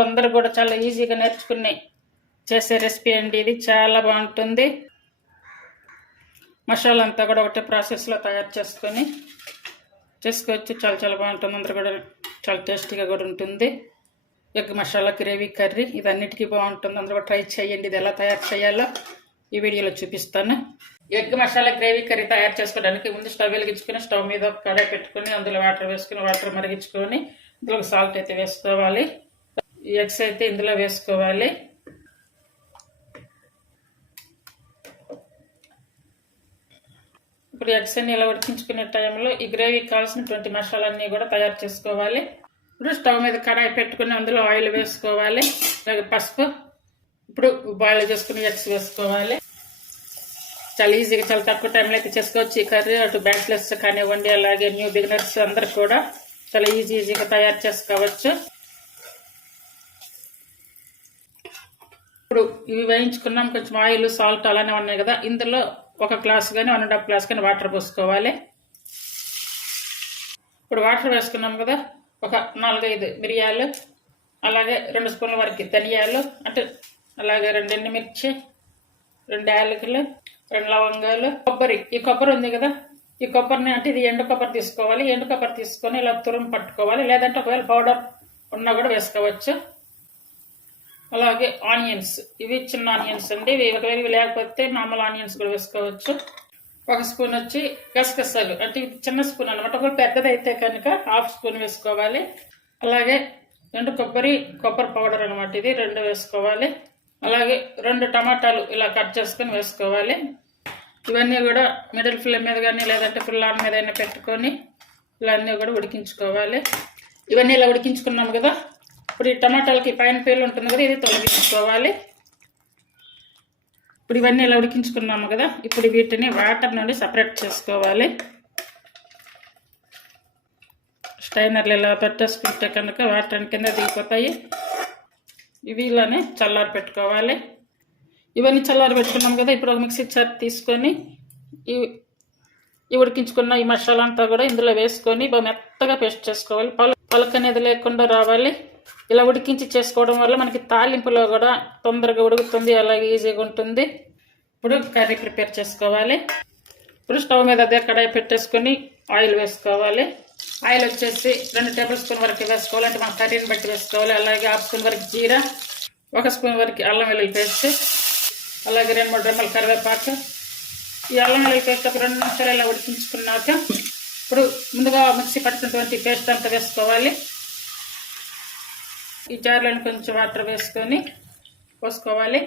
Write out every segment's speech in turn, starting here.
అందరూ కూడా చాలా ఈజీగా నేర్చుకుని చేసే రెసిపీ అండి. ఇది చాలా బాగుంటుంది. మసాలా అంతా కూడా ఒకటే ప్రాసెస్లో తయారు చేసుకోవచ్చు. చాలా చాలా బాగుంటుంది. అందరూ కూడా చాలా టేస్టీగా కూడా ఉంటుంది. ఎగ్ మసాలా గ్రేవీ కర్రీ ఇది అన్నిటికీ బాగుంటుంది. అందరూ కూడా ట్రై చేయండి. ఇది ఎలా తయారు చేయాలో ఈ వీడియోలో చూపిస్తాను. ఎగ్ మసాలా గ్రేవీ కర్రీ తయారు చేసుకోవడానికి ముందు స్టవ్ వెలిగించుకొని స్టవ్ మీద కడాయి పెట్టుకొని అందులో వాటర్ వేసుకుని వాటర్ మరిగించుకొని ఇందులో సాల్ట్ అయితే వేసుకోవాలి. ఎగ్స్ అయితే ఇందులో వేసుకోవాలి. ఇప్పుడు ఎగ్స్ అన్ని ఇలా ఉడికించుకునే టైంలో ఈ గ్రేవీకి కావాల్సినటువంటి మసాలాన్ని కూడా తయారు చేసుకోవాలి. ఇప్పుడు స్టవ్ మీద కడాయి పెట్టుకుని అందులో ఆయిల్ వేసుకోవాలి. అలాగే పసుపు. ఇప్పుడు బాయిల్ చేసుకుని ఎగ్స్ వేసుకోవాలి. చాలా ఈజీగా చాలా తక్కువ టైంలో అయితే చేసుకోవచ్చు ఈ కర్రీ. అటు బ్యాచిలర్స్ కానివ్వండి, అలాగే న్యూ బిగినర్స్ అందరు కూడా చాలా ఈజీగా తయారు చేసుకోవచ్చు. ఇప్పుడు ఇవి వేయించుకున్నాం. కొంచెం ఆయిల్ సాల్ట్ అలానే ఉన్నాయి కదా, ఇందులో 1 గ్లాస్ కానీ 1.5 గ్లాస్ కానీ వాటర్ పోసుకోవాలి. ఇప్పుడు వాటర్ వేసుకున్నాం కదా, ఒక 4-5 మిరియాలు, అలాగే 2 స్పూన్ల వరకు ధనియాలు, అంటే అలాగే 2 ఎండుమిర్చి, 2 యాలకులు, 2 లవంగాలు, కొబ్బరి. ఈ కొబ్బరి ఉంది కదా, ఈ కొబ్బరిని అంటే ఇది ఎండు కొబ్బరి తీసుకోవాలి. ఎండు కొబ్బరి తీసుకొని ఇలా తురుము పట్టుకోవాలి. లేదంటే ఒకవేళ పౌడర్ ఉన్నా కూడా వేసుకోవచ్చు. అలాగే ఆనియన్స్, ఇవి చిన్న ఆనియన్స్ అండి. ఇవి ఒకవేళ ఇవి లేకపోతే మామూలు ఆనియన్స్ కూడా వేసుకోవచ్చు. 1 స్పూన్ వచ్చి గసగసాలు, అంటే ఇది చిన్న స్పూన్ అనమాట. ఒకవేళ పెద్దదైతే కనుక 1/2 స్పూన్ వేసుకోవాలి. అలాగే ఎండు కొబ్బరి పౌడర్ అనమాట, ఇది 2 వేసుకోవాలి. అలాగే 2 టమాటాలు ఇలా కట్ చేసుకొని వేసుకోవాలి. ఇవన్నీ కూడా మిడిల్ ఫ్లేమ్ మీద కానీ లేదంటే ఫుల్ ఆన్ మీద అయినా పెట్టుకొని ఇలా అన్నీ కూడా ఉడికించుకోవాలి. ఇవన్నీ ఇలా ఉడికించుకున్నాము కదా, ఇప్పుడు ఈ టమాటాలకి పైన పేలు ఉంటుంది కదా, ఇది తొలగించుకోవాలి. ఇప్పుడు ఇవన్నీ ఇలా ఉడికించుకున్నాము కదా, ఇప్పుడు వీటిని వాటర్ నుండి సపరేట్ చేసుకోవాలి. స్టైనర్లు ఇలా పెట్టేసుకుంటే కనుక వాటర్ కింద దిగిపోతాయి. ఇవి ఇలానే చల్లారి పెట్టుకోవాలి. ఇవన్నీ చల్లారి పెట్టుకున్నాం కదా, ఇప్పుడు ఒక మిక్సీ జార్ తీసుకొని ఈ ఉడికించుకున్న ఈ మసాలా అంతా కూడా ఇందులో వేసుకొని బాగా మెత్తగా పేస్ట్ చేసుకోవాలి. పలుకు అనేది లేకుండా రావాలి. ఇలా ఉడికించి చేసుకోవడం వల్ల మనకి తాలింపులో కూడా తొందరగా ఉడుకుతుంది, అలాగే ఈజీగా ఉంటుంది. ఇప్పుడు కర్రీ ప్రిపేర్ చేసుకోవాలి. ఇప్పుడు స్టవ్ మీద అదే కడాయి పెట్టేసుకొని ఆయిల్ వేసుకోవాలి. ఆయిల్ వచ్చేసి 2 టేబుల్ స్పూన్ వరకు వేసుకోవాలి, అంటే మన కర్రీని బట్టి వేసుకోవాలి. అలాగే 1/2 స్పూన్ వరకు జీరా, 1 స్పూన్ వరకు అల్లం వెల్లుల్లి పేస్ట్, అలాగే 2-3 రెమ్మల కరివేపాకు. ఈ అల్లం వెల్లుల్లి పేస్ట్ ఒక 2 నిమిషాలు ఇలా ఉడికించుకున్నాక ఇప్పుడు ముందుగా మిక్సీ పట్టినటువంటి పేస్ట్ అంతా వేసుకోవాలి. ఈ జార్లను కొంచెం వాటర్ వేసుకొని పోసుకోవాలి.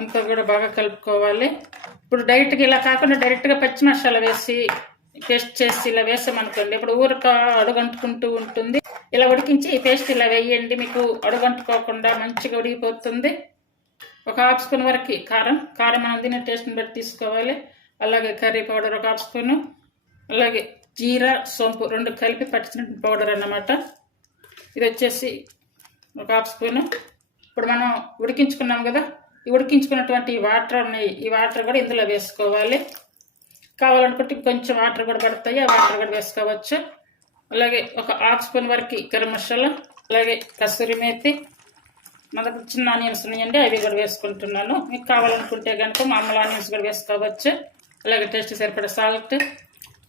అంతా కూడా బాగా కలుపుకోవాలి. ఇప్పుడు డైరెక్ట్గా ఇలా కాకుండా డైరెక్ట్గా పచ్చి మసాలా వేసి పేస్ట్ చేసి ఇలా వేసామనుకోండి, ఇప్పుడు ఊరక అడుగంటుకుంటూ ఉంటుంది. ఇలా ఉడికించి ఈ పేస్ట్ ఇలా వేయండి, మీకు అడుగంటుకోకుండా మంచిగా ఉడికిపోతుంది. ఒక 1/2 స్పూన్ వరకు కారం మనం తినే టేస్ట్ని బట్టి తీసుకోవాలి. అలాగే కర్రీ పౌడర్ 1/2 స్పూను, అలాగే జీరా సోంపు 2 కలిపి పట్టించిన పౌడర్ అన్నమాట, ఇది వచ్చేసి 1/2 స్పూను. ఇప్పుడు మనం ఉడికించుకున్నాం కదా, ఈ ఉడికించుకున్నటువంటి వాటర్ ఉన్నాయి, ఈ వాటర్ కూడా ఇందులో వేసుకోవాలి. కావాలనుకుంటే కొంచెం వాటర్ కూడా పడతాయి, ఆ వాటర్ కూడా వేసుకోవచ్చు. అలాగే ఒక 1/2 స్పూన్ వరకు గరం మసాలా, అలాగే కసూరి మేతి, మన దగ్గర చిన్న ఆనియన్స్ ఉన్నాయండి, అవి కూడా వేసుకుంటున్నాను. మీకు కావాలనుకుంటే కనుక మామూలు ఆనియన్స్ కూడా వేసుకోవచ్చు. అలాగే టేస్ట్ సరిపడే సాల్ట్,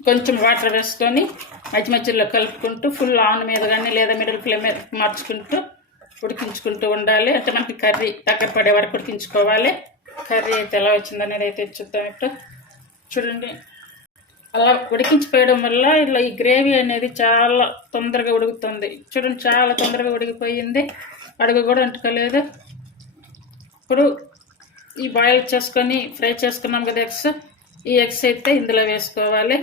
కొంచెం వాటర్ వేసుకొని మధ్యలో కలుపుకుంటూ ఫుల్ ఆన్ మీద కానీ లేదా మిడిల్ ఫ్లేమ్ మీద మార్చుకుంటూ ఉడికించుకుంటూ ఉండాలి. అంటే మనకి కర్రీ దగ్గర పడే వరకు ఉడికించుకోవాలి. కర్రీ అయితే ఎలా వచ్చిందనేది అయితే చూద్దాం. ఇప్పుడు చూడండి, అలా ఉడికించిపోయడం వల్ల ఇలా ఈ గ్రేవీ అనేది చాలా తొందరగా ఉడుకుతుంది. చూడండి, చాలా తొందరగా ఉడికిపోయింది, అడుగు కూడా అంటుకోలేదు. ఇప్పుడు ఈ బాయిల్ చేసుకొని ఫ్రై చేసుకున్నాం కదా ఎగ్స్, ఈ ఎగ్స్ అయితే ఇందులో వేసుకోవాలి.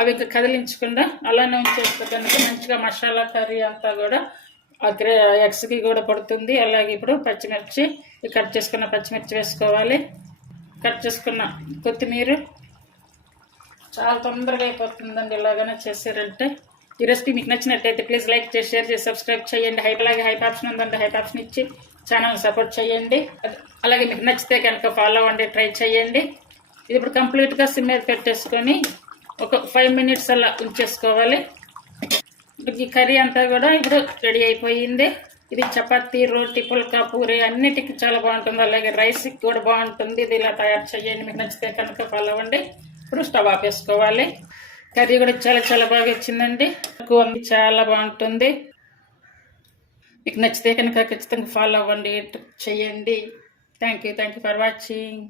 అవి కదిలించకుండా అలానే ఉంచేస్తే కనుక మంచిగా మసాలా కర్రీ అంతా కూడా ఎగ్స్కి కూడా పడుతుంది. అలాగే ఇప్పుడు పచ్చిమిర్చి, కట్ చేసుకున్న పచ్చిమిర్చి వేసుకోవాలి. కట్ చేసుకున్న కొత్తిమీర. చాలా తొందరగా అయిపోతుందండి ఇలాగనే చేసారంటే. ఈ రెసిపీ మీకు నచ్చినట్టయితే ప్లీజ్ లైక్ చేసి, షేర్ చేసి, సబ్స్క్రైబ్ చేయండి. అలాగే హైప్ ఆప్షన్ ఉందంటే హైప్ ఆప్షన్ ఇచ్చి ఛానల్ సపోర్ట్ చేయండి. అలాగే మీకు నచ్చితే కనుక ఫాలో అవ్వండి, ట్రై చేయండి. ఇది ఇప్పుడు కంప్లీట్గా సిమ్ మీద పెట్టేసుకొని ఒక 5 మినిట్స్ అలా ఉంచేసుకోవాలి. ఇప్పుడు ఈ కర్రీ అంతా కూడా ఇప్పుడు రెడీ అయిపోయింది. ఇది చపాతీ, రోటీ, పుల్కా, పూరి అన్నిటికీ చాలా బాగుంటుంది. అలాగే రైస్కి కూడా బాగుంటుంది. ఇది ఇలా తయారు చేయండి. మీకు నచ్చితే కనుక ఫాలో అవ్వండి. ఇప్పుడు స్టవ్ ఆపేసుకోవాలి. కర్రీ కూడా చాలా చాలా బాగా వచ్చిందండి. చాలా బాగుంటుంది. మీకు నచ్చితే కనుక ఖచ్చితంగా ఫాలో అవ్వండి, చేయండి. Thank you for watching.